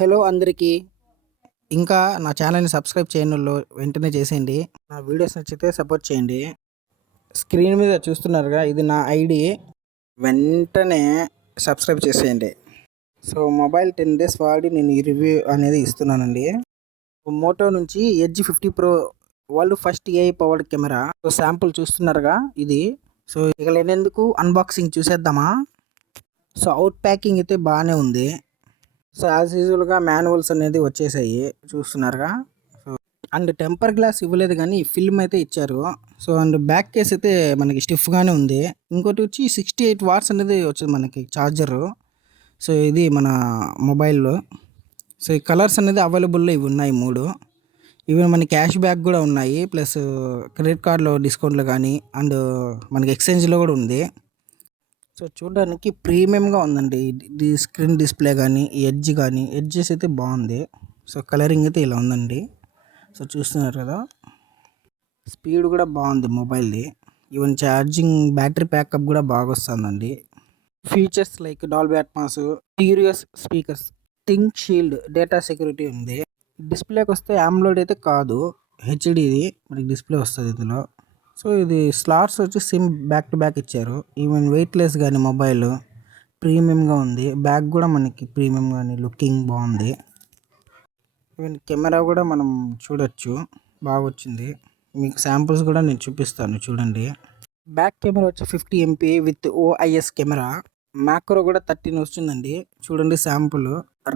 Hello అందరికీ. ఇంకా నా ఛానల్‌ని సబ్స్క్రైబ్ చేయనోళ్ళు వెంటనే చేసేయండి. నా వీడియోస్ నచ్చితే సపోర్ట్ చేయండి. స్క్రీన్ మీద చూస్తున్నారుగా, ఇది నా ఐడీ. వెంటనే సబ్స్క్రైబ్ చేసేయండి. సో మొబైల్ 10 డేస్ వాడి నేను ఈ రివ్యూ అనేది ఇస్తున్నానండి. మోటో నుంచి edge 50 pro world first AI powered camera. So sample చూస్తున్నారుగా ఇది. సో ఇక లేనెందుకు అన్బాక్సింగ్ చూసేద్దామా? సో అవుట్ ప్యాకింగ్ అయితే బాగానే ఉంది. సో యాజ్ యూజువల్గా మాన్యువల్స్ అనేది వచ్చేసాయి చూస్తున్నారుగా. సో అండ్ టెంపర్ గ్లాస్ ఇవ్వలేదు కానీ ఫిల్మ్ అయితే ఇచ్చారు. సో అండ్ బ్యాక్ కేస్ అయితే మనకి స్టిఫ్గానే ఉంది. ఇంకోటి వచ్చి 68 వాట్స్ అనేది వచ్చింది మనకి ఛార్జరు. సో ఇది మన మొబైల్లో. సో ఈ కలర్స్ అనేది అవైలబుల్లో ఇవి ఉన్నాయి 3. ఇవి మన క్యాష్ బ్యాక్ కూడా ఉన్నాయి, ప్లస్ క్రెడిట్ కార్డులో డిస్కౌంట్లు కానీ అండ్ మనకి ఎక్స్చేంజ్లో కూడా ఉంది. సో చూడడానికి ప్రీమియంగా ఉందండి. ఇది స్క్రీన్ డిస్ప్లే కానీ ఎడ్జ్ కానీ ఎడ్జెస్ అయితే బాగుంది. సో కలరింగ్ అయితే ఇలా ఉందండి. సో చూస్తున్నారు కదా, స్పీడ్ కూడా బాగుంది మొబైల్ది. ఈవెన్ ఛార్జింగ్ బ్యాటరీ బ్యాకప్ కూడా బాగా వస్తుందండి. Features like Dolby Atmos, stereos speakers, think shield, data security ఉంది. డిస్ప్లేకి వస్తే AMOLED అయితే కాదు, హెచ్డిది మనకి డిస్ప్లే వస్తుంది ఇందులో. సో ఇది స్లాట్స్ వచ్చి సిమ్ బ్యాక్ టు బ్యాక్ ఇచ్చారు. ఈవెన్ వెయిట్లెస్ కానీ మొబైల్ ప్రీమియంగా ఉంది. బ్యాక్ కూడా మనకి ప్రీమియం కానీ లుకింగ్ బాగుంది. ఈవెన్ కెమెరా కూడా మనం చూడొచ్చు, బాగా వచ్చింది. మీకు శాంపుల్స్ కూడా నేను చూపిస్తాను చూడండి. బ్యాక్ కెమెరా వచ్చి 50 MP with OIS camera. Macro కూడా 13 వస్తుందండి. చూడండి శాంపుల్.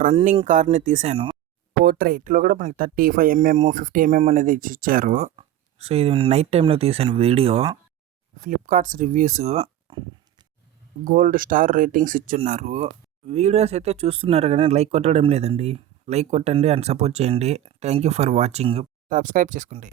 రన్నింగ్ కార్ని తీసాను. పోర్ట్రైట్లో కూడా మనకి 35mm 50mm అనేది ఇచ్చారు. సో ఇది నైట్ టైంలో తీసాను video. Flipkart's reviews, gold star ratings ఇచ్చున్నారు. వీడియోస్ అయితే చూస్తున్నారు కానీ లైక్ కొట్టడం లేదండి. లైక్ కొట్టండి అండ్ సపోర్ట్ చేయండి. Thank you for watching. Subscribe చేసుకోండి.